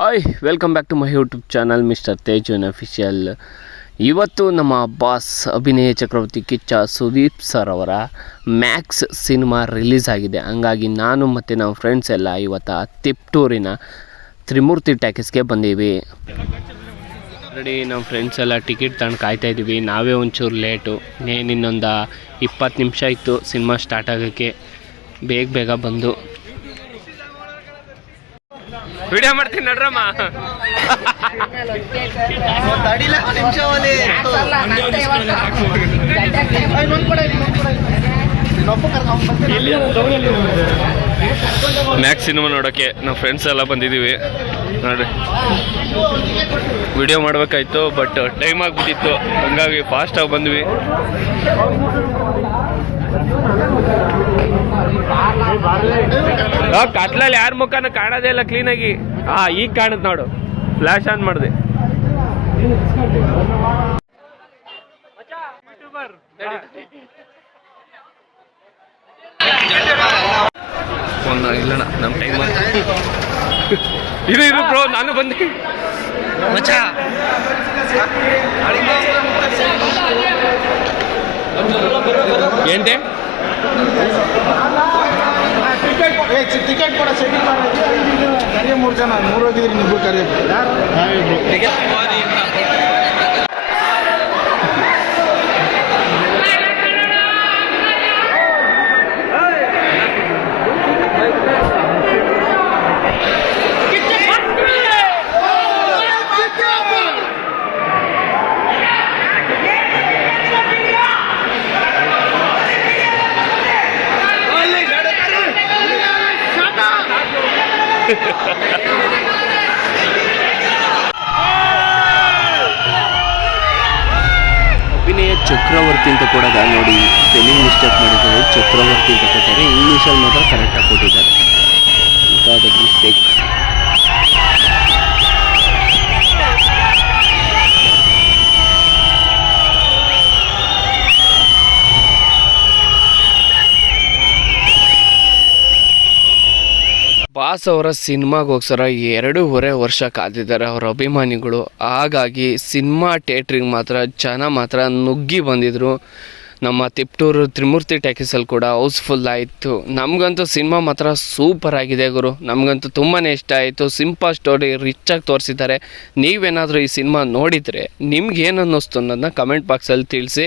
Hi welcome back to my YouTube channel mister Tejan official. ಇವತ್ತು ನಮ್ಮ boss Abhinaya Chakravarthy Kichcha Sudeep sir ಅವರ Max cinema release ಆಗಿದೆ. ಹಂಗಾಗಿ ನಾನು ಮತ್ತು ನಮ್ಮ ಫ್ರೆಂಡ್ಸ್ ಎಲ್ಲ ಇವತ್ತು ತಿಪ್ಟೂರಿನ ತ್ರಿಮೂರ್ತಿ ಟ್ಯಾಕೀಸ್ಗೆ ಬಂದೀವಿ. ಆಲ್ರೆಡಿ ನಮ್ಮ ಫ್ರೆಂಡ್ಸ್ ಎಲ್ಲ ಟಿಕೆಟ್ ತಗೊಂಡು ಕಾಯ್ತಾಯಿದ್ದೀವಿ. ನಾವೇ ಒಂಚೂರು ಲೇಟು, ಇನ್ನೊಂದು 20 ನಿಮಿಷ ಇತ್ತು ಸಿನಿಮಾ ಸ್ಟಾರ್ಟ್ ಆಗೋಕ್ಕೆ. ಬೇಗ ಬಂದು ವಿಡಿಯೋ ಮಾಡ್ತೀನಿ ನಡ್ರಮ್ಮ. ಮ್ಯಾಕ್ಸ್ ಸಿನಿಮಾ ನೋಡೋಕ್ಕೆ ನಾವು ಫ್ರೆಂಡ್ಸ್ ಎಲ್ಲ ಬಂದಿದ್ದೀವಿ ನೋಡ್ರಿ. ವಿಡಿಯೋ ಮಾಡ್ಬೇಕಾಯ್ತು ಬಟ್ ಟೈಮ್ ಆಗಿಬಿಟ್ಟಿತ್ತು, ಹಂಗಾಗಿ ಫಾಸ್ಟಾಗಿ ಬಂದ್ವಿ. ಕತ್ಲಲ್ಲಿ ಯಾರ ಮುಖನೂ ಕಾಣೋದೇ ಇಲ್ಲ ಕ್ಲೀನಾಗಿ. ಈಗ ಕಾಣುತ್ತೆ ನೋಡು, ಫ್ಲಾಶ್ ಆನ್ ಮಾಡಿದೆ. ಇಲ್ಲಣ್ಣ ನಮ್ಮ ಟೈಮ್ ಇದು ಬ್ರೋ, ನಾನು ಬಂದೆ ಮಚ್ಚಾ. ఏంటే ಟಿಕೆಟ್ ಕೂಡ ಸೆಟ್ಟಿಂಗ್ ಕರಿಯ 3 ಜನ 3 ಹೋಗಿದ್ರಿ, ನಿಮ್ಗೂ ಕರಿಯಬೇಕು. ಅಭಿನಯ ಚಕ್ರವರ್ತಿ ಅಂತ ಕೊಡೋದ ನೋಡಿ, ಸ್ಪೆಲ್ಲಿಂಗ್ ಮಿಸ್ಟೇಕ್ ಮಾಡಿದ್ದಾರೆ. ಚಕ್ರವರ್ತಿ ಅಂತ ಕೊಟ್ಟಾರೆ, ಇಂಗ್ಲೀಷಲ್ಲಿ ಮಾತ್ರ ಕರೆಕ್ಟಾಗಿ ಕೊಟ್ಟಿದ್ದಾರೆ. ಇಂಥದ್ದು ಮಿಸ್ಟೇಕ್. ಬಾಸ್ ಅವರ ಸಿನಿಮಾಗೋಸ್ಕರ 2.5 ವರ್ಷ ಕಾದಿದ್ದಾರೆ ಅವರ ಅಭಿಮಾನಿಗಳು. ಹಾಗಾಗಿ ಸಿನಿಮಾ ಥಿಯೇಟ್ರಿಗೆ ಮಾತ್ರ ಜನ ಮಾತ್ರ ನುಗ್ಗಿ ಬಂದಿದ್ದರು. ನಮ್ಮ ತಿಪ್ಟೂರು ತ್ರಿಮೂರ್ತಿ ಟ್ಯಾಕೀಸಲ್ಲಿ ಕೂಡ ಹೌಸ್ಫುಲ್ ಆಯಿತು. ನಮಗಂತೂ ಸಿನಿಮಾ ಮಾತ್ರ ಸೂಪರ್ ಆಗಿದೆ ಗುರು, ನಮಗಂತೂ ತುಂಬಾ ಇಷ್ಟ ಆಯಿತು. ಸಿಂಪಲ್ ಸ್ಟೋರಿ ರಿಚಾಗಿ ತೋರಿಸಿದ್ದಾರೆ. ನೀವೇನಾದರೂ ಈ ಸಿನಿಮಾ ನೋಡಿದರೆ ನಿಮ್ಗೇನು ಅನ್ನಿಸ್ತು ಅನ್ನೋದನ್ನ ಕಮೆಂಟ್ ಬಾಕ್ಸಲ್ಲಿ ತಿಳಿಸಿ.